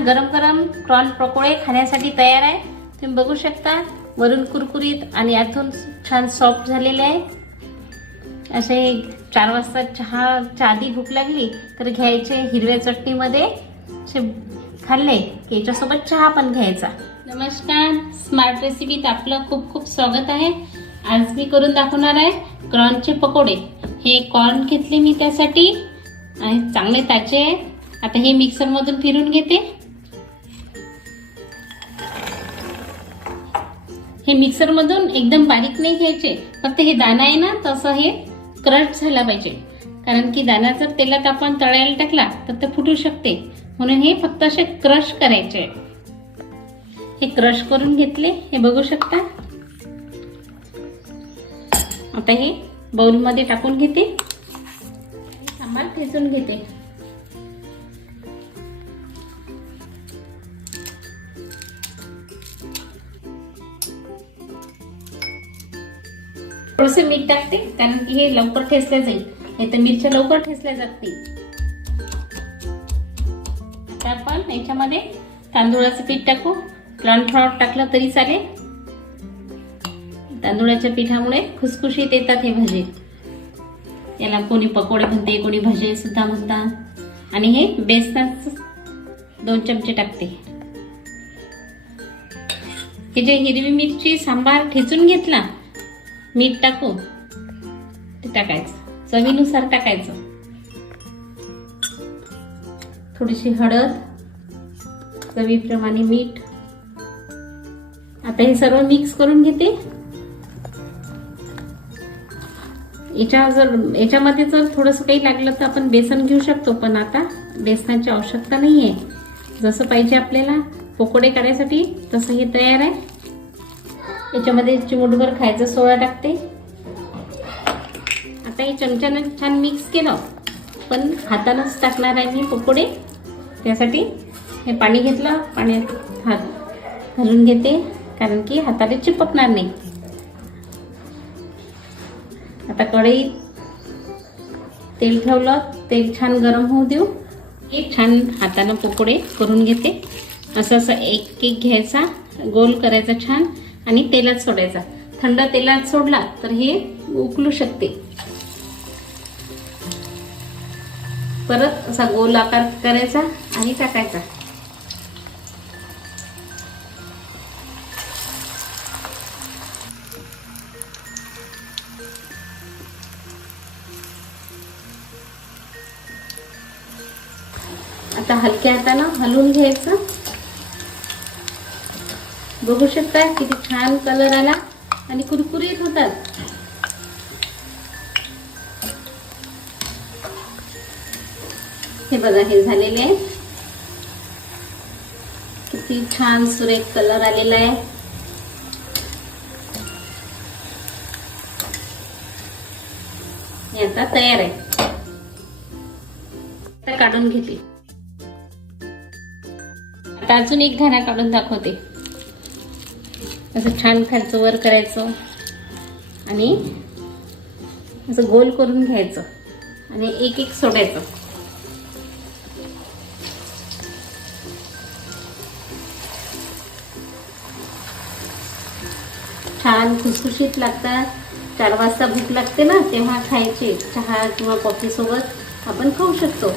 छान गरम गरम प्रॉन पकोडे खाण्यासाठी तयार आहे. तुम्ही बघू शकता वरून कुरकुरीत आणि आतून छान सॉफ्ट झालेले आहे. असे चार वाजता चहा आधी भूक लागली तर घ्यायचे हिरव्या चटणीमध्ये. असे खाल्ले की याच्यासोबत चहा पण घ्यायचा. नमस्कार स्मार्ट रेसिपीत आपलं खूप खूप स्वागत आहे. आज मी करून दाखवणार आहे कॉर्नचे पकोडे. हे कॉर्न घेतले मी त्यासाठी. आणि चांगले ताजे आहे आता हे मिक्सरमधून फिरून घेते. हे मिक्सरमधून एकदम बारीक नाही घ्यायचे फक्त हे दाणा आहे ना तसं हे क्रश झाला पाहिजे. कारण की दाणा जर तेलात आपण तळायला टाकला तर ते फुटू शकते. म्हणून हे फक्त असे क्रश करायचे. हे क्रश करून घेतले हे बघू शकता. आता हे बाउलमध्ये टाकून घेते. सामान ठेचून घेते. थोडंसं मीठ टाकते कारण की हे लवकर ठेसल्या जाईल. नाही तर मिरच्या लवकर ठेसल्या जातील. आता आपण याच्यामध्ये तांदूळाचं पीठ टाकू. फ्लॉवर टाकलं तरी चालेल. तांदूळाच्या पिठामुळे खुसखुशीत येतात हे भजे. याला कोणी पकोडे म्हणते कोणी भजे सुद्धा म्हणतात. आणि हे बेसनाच दोन चमचे टाकते. हे जे हिरवी मिरची सांबार ठेचून घेतला मीठ टाकू ते टाकायचं. चवीनुसार टाकायचं. थोडीशी हळद चवीप्रमाणे मीठ. आता हे सर्व मिक्स करून घेते. याच्या जर याच्यामध्ये जर थोडंसं काही लागलं तर आपण बेसन घेऊ शकतो पण आता बेसनाची आवश्यकता नाही आहे जसं पाहिजे आपल्याला पकोडे काढायसाठी तसं हे तयार आहे. याच्यामध्ये चिमूटभर खायचं सोळा टाकते. आता हे चमच्यानं छान मिक्स केलं. पण हातानंच टाकणार आहे मी पकोडे. त्यासाठी हे पाणी घेतलं पाण्यात हात घालून घेते कारण की हाताला चिपकणार नाही. आता कढईत तेल ठेवलं तेल छान गरम होऊ देऊ. एक छान हातानं पकोडे करून घेते. असं असं एक एक घ्यायचा गोल करायचा छान. आणि तेलात सोडायचा. थंड तेलात सोडला तर हे उकलू शकते. परत असा गोल आकार करायचा आणि टाकायचा. आता हलक्या हातानं हलवून घ्यायचं. बघू शकता किती छान कलर आला आणि कुरकुरीत होतात. हे बघा हे झालेले आहे किती छान सुरेख कलर आलेला आहे. आता तयार आहे. आता काढून घेते. आता अजून एक घाणा काढून दाखवते. असं छान खालचं वर करायचं. आणि असं गोल करून घ्यायचं. आणि एक एक सोडायचं. छान खुसखुशीत लागतात चार वाजता भूक लागते ना तेव्हा खायचे चहा किंवा कॉफीसोबत आपण खाऊ शकतो.